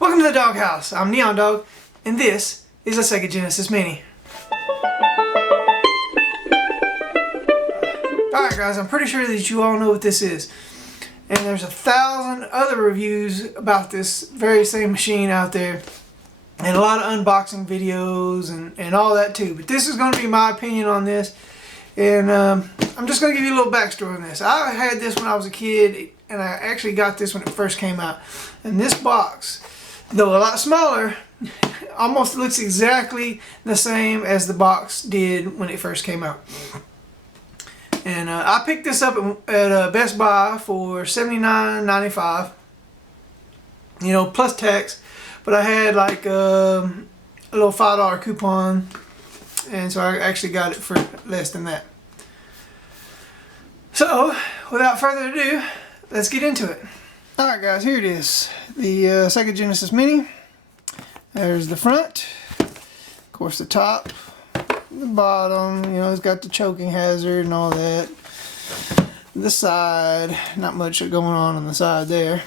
Welcome to the Doghouse. I'm Neon Dog, and this is a Sega Genesis Mini. Alright guys, I'm pretty sure that you all know what this is. And there's 1,000 other reviews about this very same machine out there. And a lot of unboxing videos and all that too. But this is going to be my opinion on this. And I'm just going to give you a little backstory on this. I had this when I was a kid, and I actually got this when it first came out. And this box, though a lot smaller, almost looks exactly the same as the box did when it first came out. And I picked this up at Best Buy for $79.95, you know, plus tax. But I had like a little $5 coupon, and so I actually got it for less than that. So, without further ado, let's get into it. Alright guys, here it is. The Sega Genesis Mini. There's the front. Of course the top. The bottom, you know, it's got the choking hazard and all that. The side, not much going on the side there.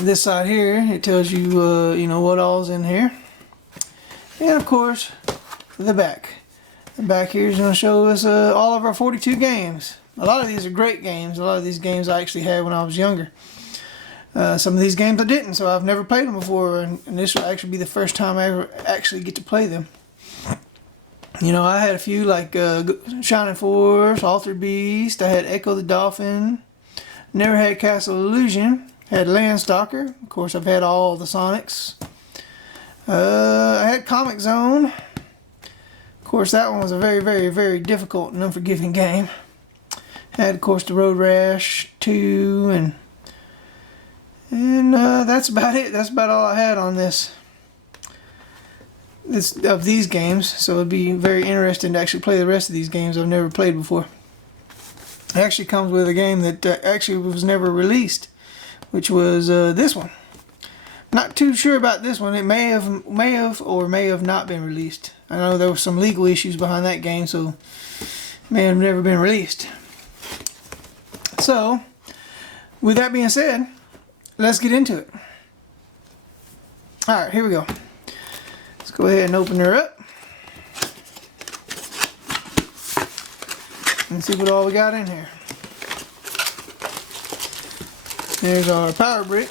This side here, it tells you, you know, what all's in here. And of course, the back. The back here is going to show us all of our 42 games. A lot of these are great games. A lot of these games I actually had when I was younger. Some of these games I didn't, so I've never played them before, and this will actually be the first time I ever actually get to play them. You know, I had a few like Shining Force, Altered Beast, I had Echo the Dolphin, never had Castle Illusion, had Landstalker, of course I've had all the Sonics. I had Comic Zone. Of course that one was a very difficult and unforgiving game. Had of course the Road Rash 2 and that's about it. That's about all I had on this of these games, so it'd be very interesting to actually play the rest of these games I've never played before. It actually comes with a game that actually was never released, which was this one. Not too sure about this one. It may have not been released. I know there were some legal issues behind that game, so it may have never been released. So, with that being said, let's get into it. Alright, here we go. Let's go ahead and open her up and see what all we got in here. There's our power brick.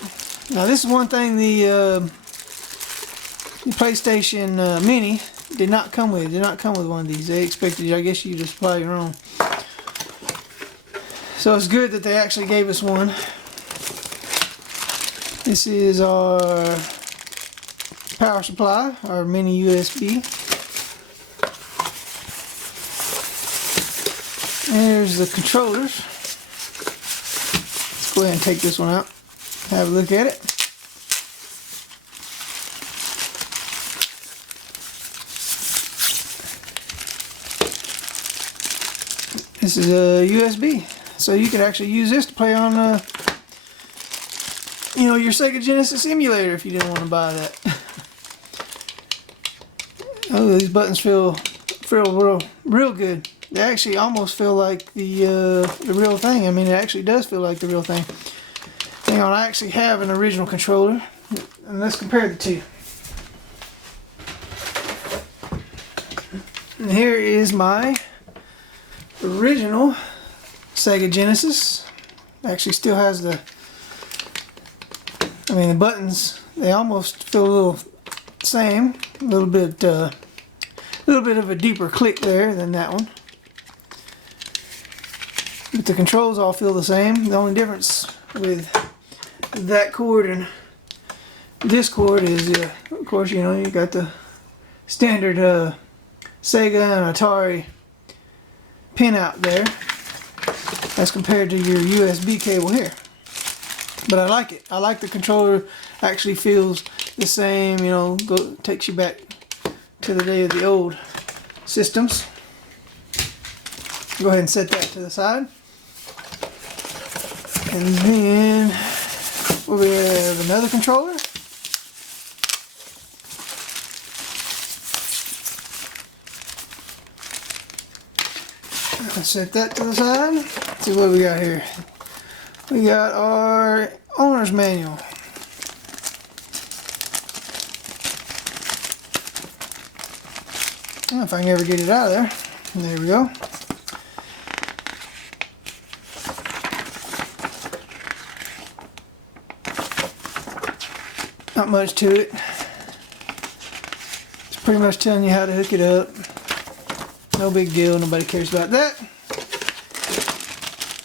Now this is one thing the PlayStation Mini did not come with. Did not come with one of these. They expected, I guess, you to supply your own. So it's good that they actually gave us one. This is our power supply, our mini USB. And there's the controllers. Let's go ahead and take this one out. Have a look at it. This is a USB, so you could actually use this to play on, you know, your Sega Genesis emulator if you didn't want to buy that. Oh, these buttons feel real good. They actually almost feel like the real thing. I mean, it actually does feel like the real thing. Hang on, I actually have an original controller, and let's compare the two. And here is my original Sega Genesis. It actually still has the, I mean, the buttons, they almost feel a little same, a little bit of a deeper click there than that one. But the controls all feel the same. The only difference with that cord and this cord is, of course, you know, you got the standard Sega and Atari pin out there as compared to your USB cable here. But I like it. I like the controller. Actually feels the same, you know, takes you back to the day of the old systems. Go ahead and set that to the side. And then we have another controller. Let's set that to the side. Let's see what we got here. We got our owner's manual. don't know if I can ever get it out of there. There we go. Not much to it. It's pretty much telling you how to hook it up. No big deal, nobody cares about that.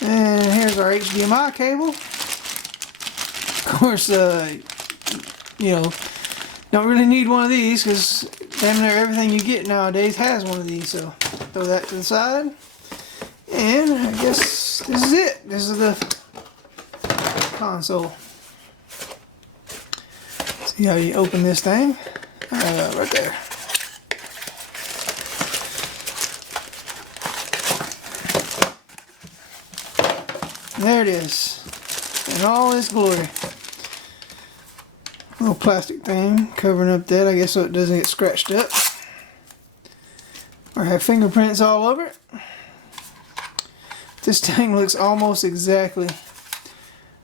And here's our HDMI cable. Of course, you know, don't really need one of these because damn near everything you get nowadays has one of these. So throw that to the side. And I guess this is it. This is the console. See how you open this thing? Right there. There it is, in all its glory. Little plastic thing covering up that, I guess, so it doesn't get scratched up or have fingerprints all over it. This thing looks almost exactly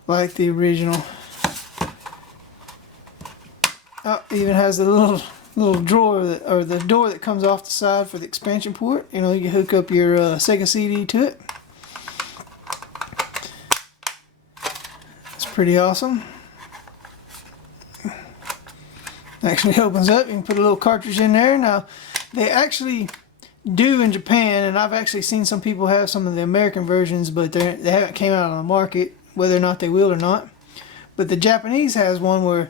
like the original. Oh, it even has the little drawer that, or the door that comes off the side for the expansion port. You know, you hook up your Sega CD to it. It's pretty awesome. Actually opens up. You can put a little cartridge in there. Now, they actually do in Japan, and I've actually seen some people have some of the American versions, but they haven't came out on the market, whether or not they will or not. But the Japanese has one where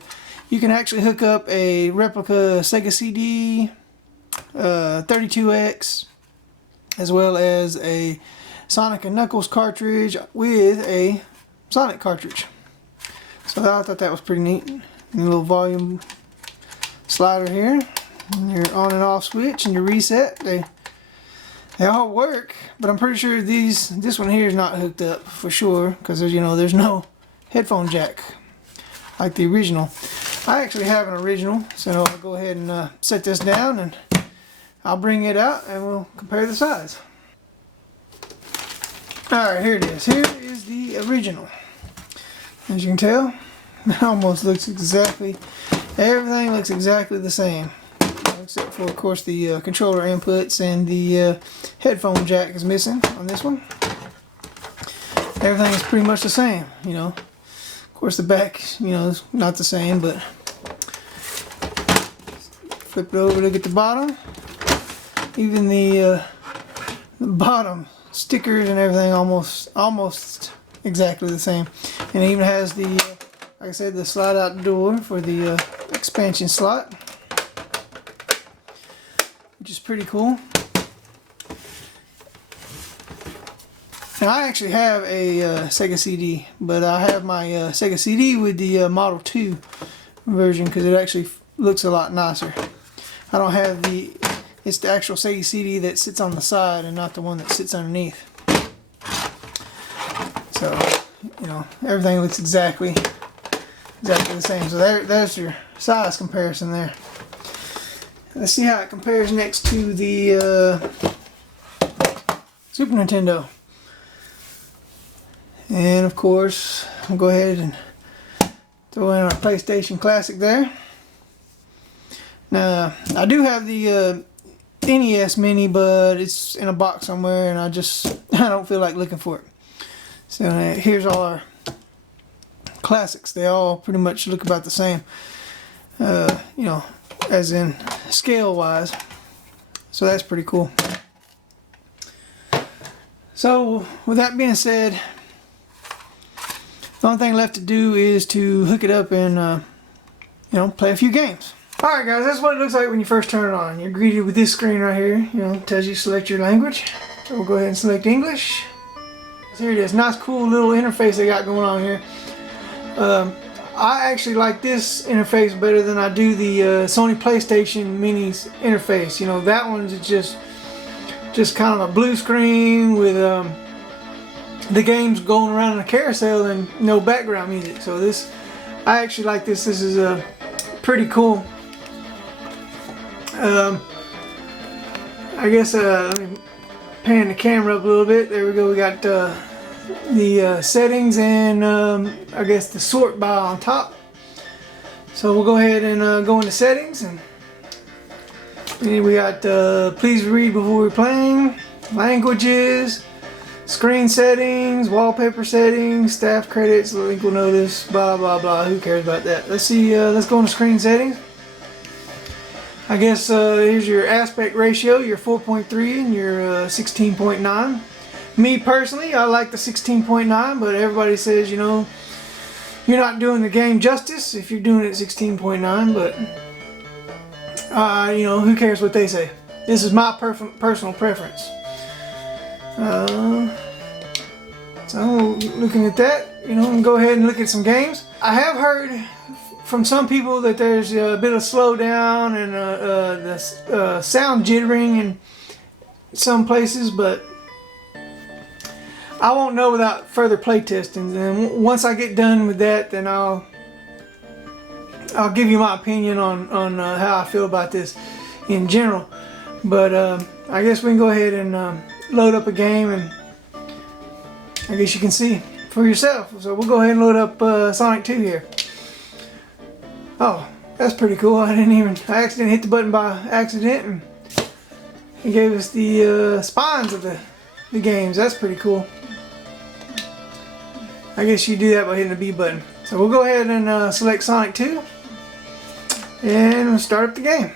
you can actually hook up a replica Sega CD, 32X, as well as a Sonic and Knuckles cartridge with a Sonic cartridge. So I thought that was pretty neat. And a little volume slider here, and your on and off switch, and your reset. They all work, but I'm pretty sure this one here is not hooked up for sure, because there's no headphone jack like the original. I actually have an original, so I'll go ahead and set this down, and I'll bring it out and we'll compare the size. Alright, here it is. Here is the original. As you can tell, it almost looks exactly, everything looks exactly the same. Except for, of course, the controller inputs, and the headphone jack is missing on this one. Everything is pretty much the same, Of course, the back, is not the same, but flip it over, look at the bottom. Even the bottom stickers and everything almost exactly the same. And it even has the, like I said, the slide out door for the expansion slot, which is pretty cool. Now, I actually have a Sega CD, but I have my Sega CD with the Model 2 version because it actually looks a lot nicer. I don't have it's the actual Sega CD that sits on the side and not the one that sits underneath. So, everything looks exactly the same. So there's your size comparison there. Let's see how it compares next to the Super Nintendo. And of course, we'll go ahead and throw in our PlayStation Classic there. Now, I do have the NES Mini, but it's in a box somewhere, and I don't feel like looking for it. So here's all our classics. They all pretty much look about the same, as in scale-wise. So that's pretty cool. So with that being said, the only thing left to do is to hook it up and, play a few games. Alright guys, that's what it looks like when you first turn it on. You're greeted with this screen right here. Tells you select your language. So we'll go ahead and select English. So here it is. Nice cool little interface they got going on here. I actually like this interface better than I do the Sony PlayStation Mini's interface. That one's just kind of a blue screen with the games going around in a carousel and no background music. So I actually like this. This is pretty cool. I guess let me pan the camera up a little bit. There we go. We got the settings and I guess the sort by on top. So we'll go ahead and go into settings, and And we got please read before we're playing, languages, screen settings, wallpaper settings, staff credits, link will notice, blah blah blah. Who cares about that? Let's see, let's go into screen settings. I guess here's your aspect ratio, your 4.3 and your 16.9. Me personally, I like the 16.9, but everybody says, you know, you're not doing the game justice if you're doing it 16.9, but you know, who cares what they say? This is my personal preference. So looking at that, you know, go ahead and look at some games. I have heard from some people that there's a bit of slowdown and the sound jittering in some places, but I won't know without further play testing. And once I get done with that, then I'll give you my opinion on how I feel about this in general. But I guess we can go ahead and load up a game, and I guess you can see for yourself. So we'll go ahead and load up Sonic 2 here. Oh, that's pretty cool. I accidentally hit the button by accident, and it gave us the spines of the games. That's pretty cool. I guess you do that by hitting the B button. So we'll go ahead and select Sonic 2 and we'll start up the game.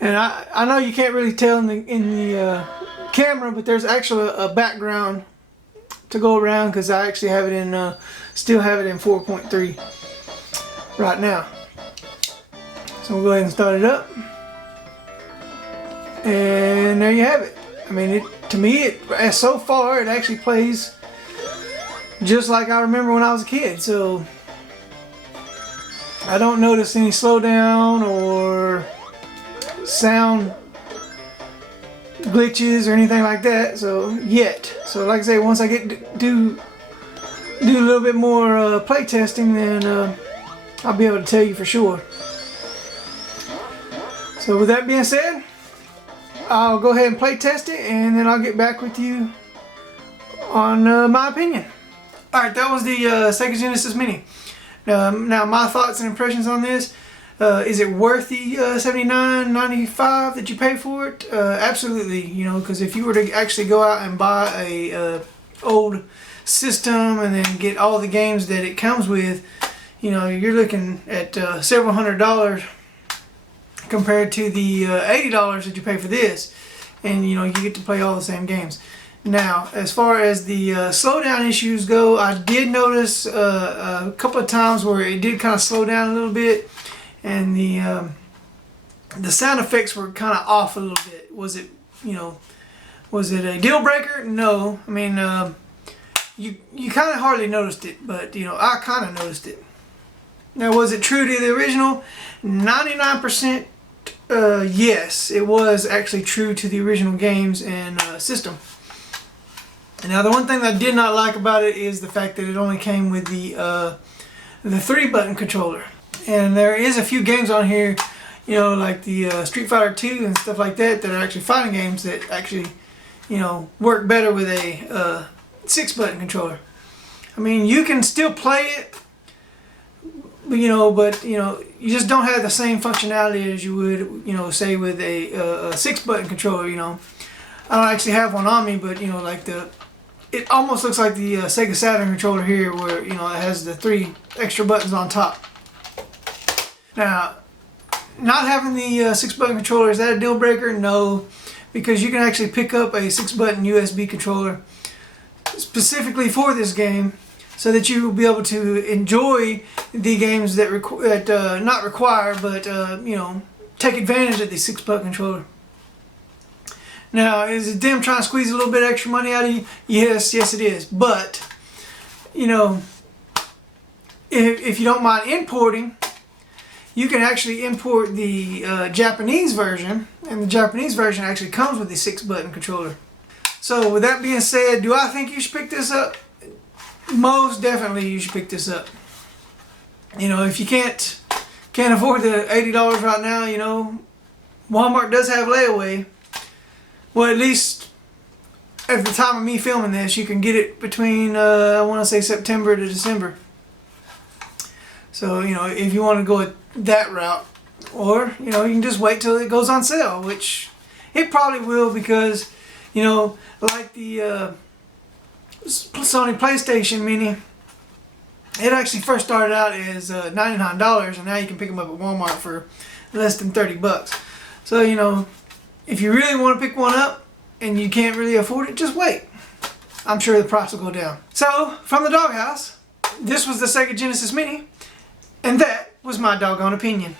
And I know you can't really tell in the camera, but there's actually a background to go around because I actually have it in still have it in 4.3 right now. So we'll go ahead and start it up, and there you have it. I mean, to me, so far it actually plays just like I remember when I was a kid. So I don't notice any slowdown or sound glitches or anything like that. So like I say, once I get do a little bit more play testing, then I'll be able to tell you for sure. So with that being said, I'll go ahead and play test it, and then I'll get back with you on my opinion. Alright, that was the Sega Genesis Mini. Now my thoughts and impressions on this. Is it worth the $79.95 that you pay for it? Absolutely, you know, because if you were to actually go out and buy a old system and then get all the games that it comes with, you know, you're looking at several $100s compared to the $80 that you pay for this, and you know, you get to play all the same games. Now, as far as the slowdown issues go, I did notice a couple of times where it did kind of slow down a little bit, and the sound effects were kind of off a little bit. Was it a deal breaker? No. I mean, you kind of hardly noticed it, but you know, I kind of noticed it. Now, was it true to the original? 99%. Yes, it was actually true to the original games and system. Now, the one thing that I did not like about it is the fact that it only came with the 3-button controller. And there is a few games on here, you know, like the Street Fighter 2 and stuff like that, that are actually fighting games that actually, you know, work better with a 6-button controller. I mean, you can still play it, but you know, you just don't have the same functionality as you would, you know, say with a 6-button controller. You know, I don't actually have one on me, but you know, like it almost looks like the Sega Saturn controller here, where you know it has the 3 extra buttons on top. Now, not having the 6-button controller, is that a deal breaker? No, because you can actually pick up a 6-button USB controller specifically for this game, so that you will be able to enjoy the games that not require, but you know, take advantage of the 6-button controller. Now, is it them trying to squeeze a little bit extra money out of you? Yes, it is. But you know, if you don't mind importing, you can actually import the Japanese version, and the Japanese version actually comes with the 6-button controller. So with that being said, do I think you should pick this up? Most definitely you should pick this up. You know, if you can't afford the $80 right now, you know, Walmart does have layaway. Well, at least at the time of me filming this, you can get it between I want to say September to December. So you know, if you want to go that route, Or, you know, you can just wait till it goes on sale, which it probably will, because, you know, like the Sony PlayStation Mini, it actually first started out as $99, and now you can pick them up at Walmart for less than 30 bucks. So, you know, if you really want to pick one up and you can't really afford it, just wait. I'm sure the price will go down. So, from the doghouse, this was the Sega Genesis Mini, and that was my doggone opinion.